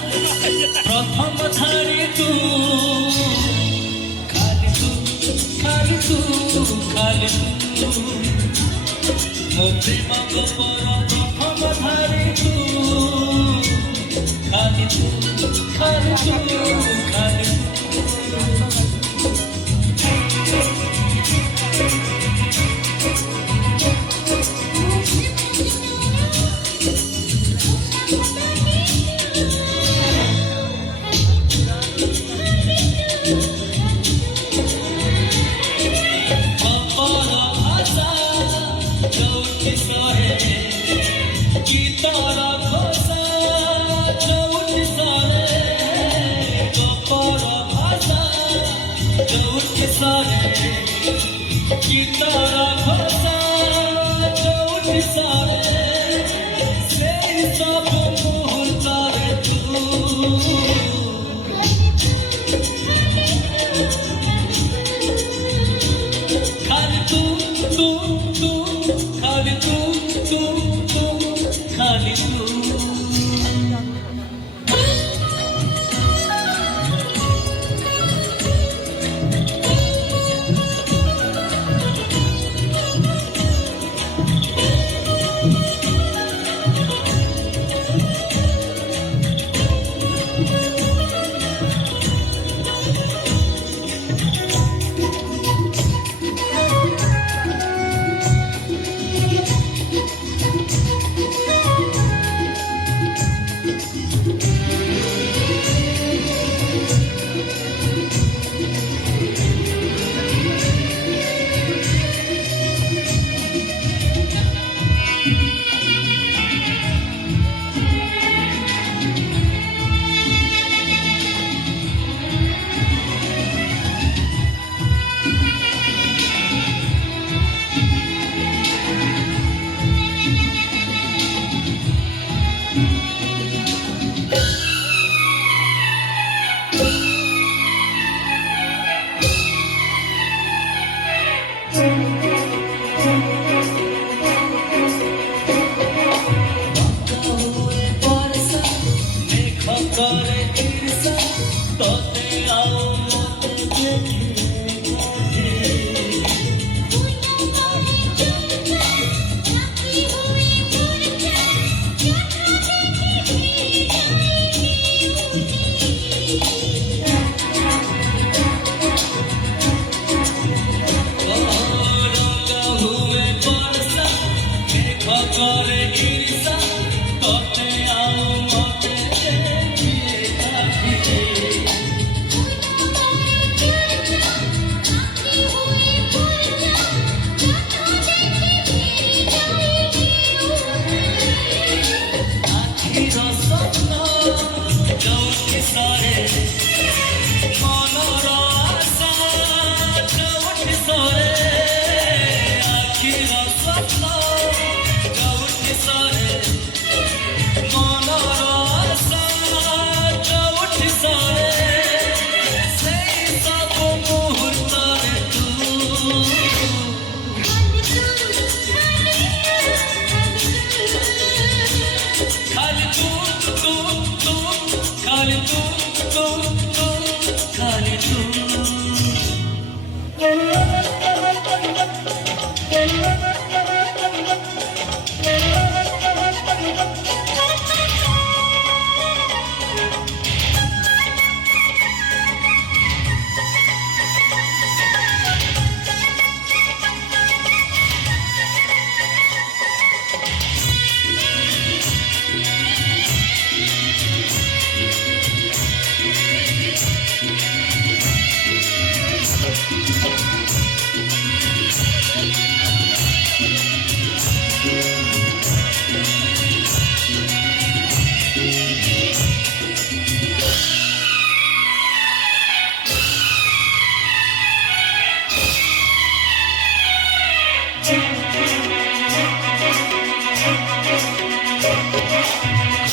प्रथम धारी तू खाली तू खाली तू खाली तू मो प्रेम गोपर प्रथम धारी तू खाली तू खाली तू खाली गीतारा भाषा चौट सारे से सब मुहूर्ता रे तू खाली तू तू तू खाली तू तू तू खाली तू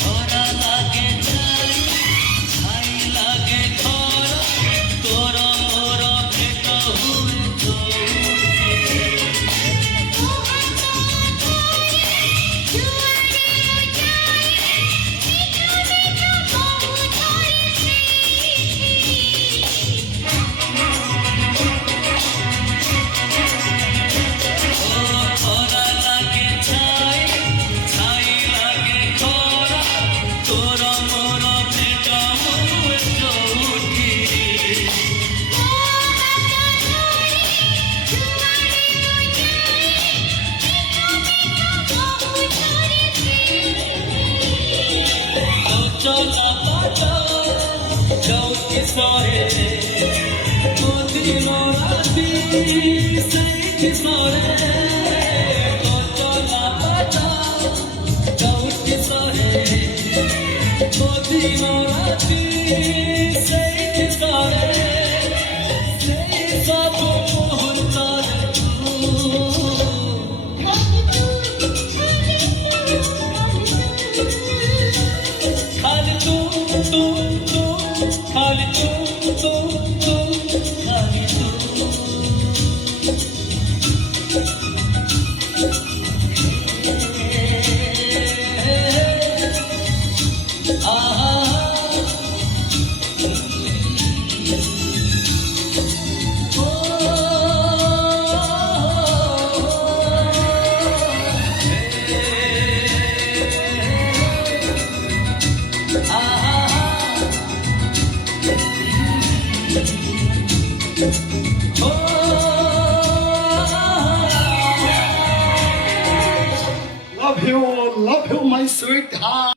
খরা লাগে ছাই ছাই লাগে খরা তোর মোর ভেট হুয়ে খরা লাগে ছাই ছাই লাগে খরা তোর মোর ভেট হুয়ে চৌকি চলা পাতা চৌকি সরে দিন রাতি সেই সরে চলা পাতা চৌকি সরে দিন রাতি সেই সরে সেই সব মুহূর্তর খালি তু তু তু খালি তু তু তু খালি তু আহা Love you, my sweetheart.